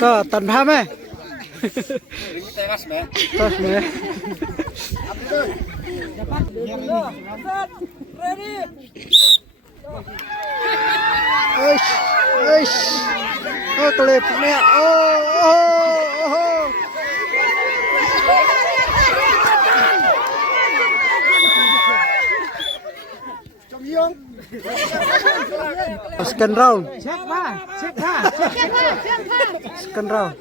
Tuh, tanpa me. Tos me. Eish, eish. Oh, klipnya. Oh. Second round. Second round.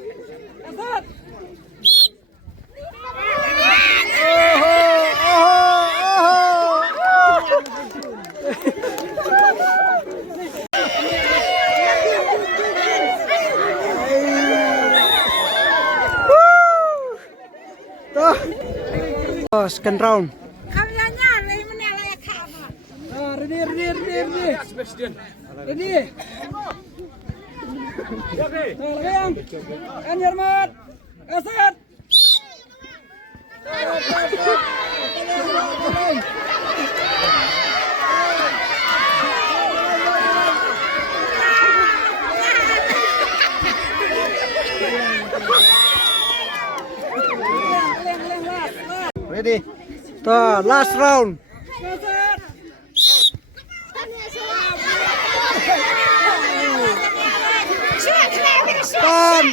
Oh, second round. Ready. Tuh, last round. Tan.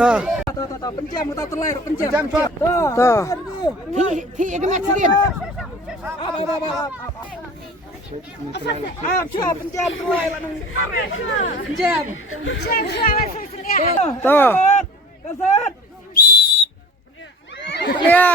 Tuh. Pencam kita terlalu pencam. Tuh. Thi cái mặt liền. Siapa pencam terlalu lah pencam. Tuh. Kasat. Pria.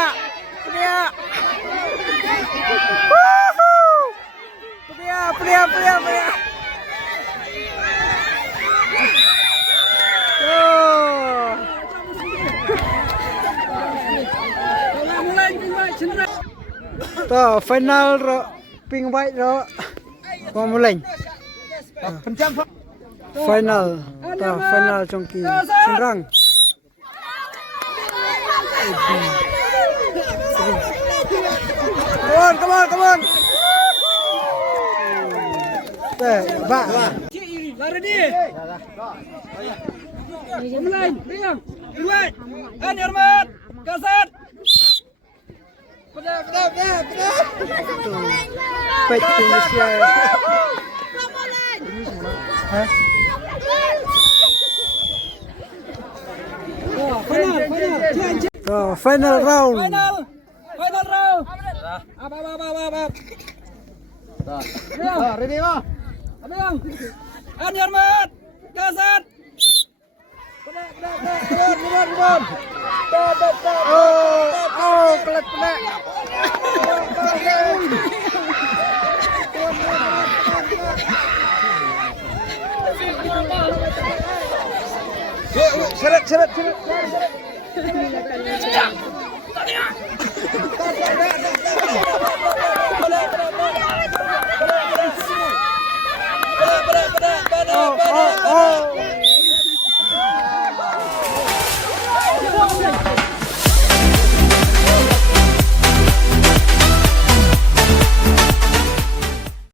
Tuh, final ro pink white ro mau mulai. Final. Tuh, final congki Sunrang. Come on. Ba. Lari dia. Mulai, riang. Duet. An hormat. Kasat. Pedang. Baik Indonesia. Hah? Final round. Ready lah. Abang. An hormat. Kasat. Pedang. Oh, pelat. Seret.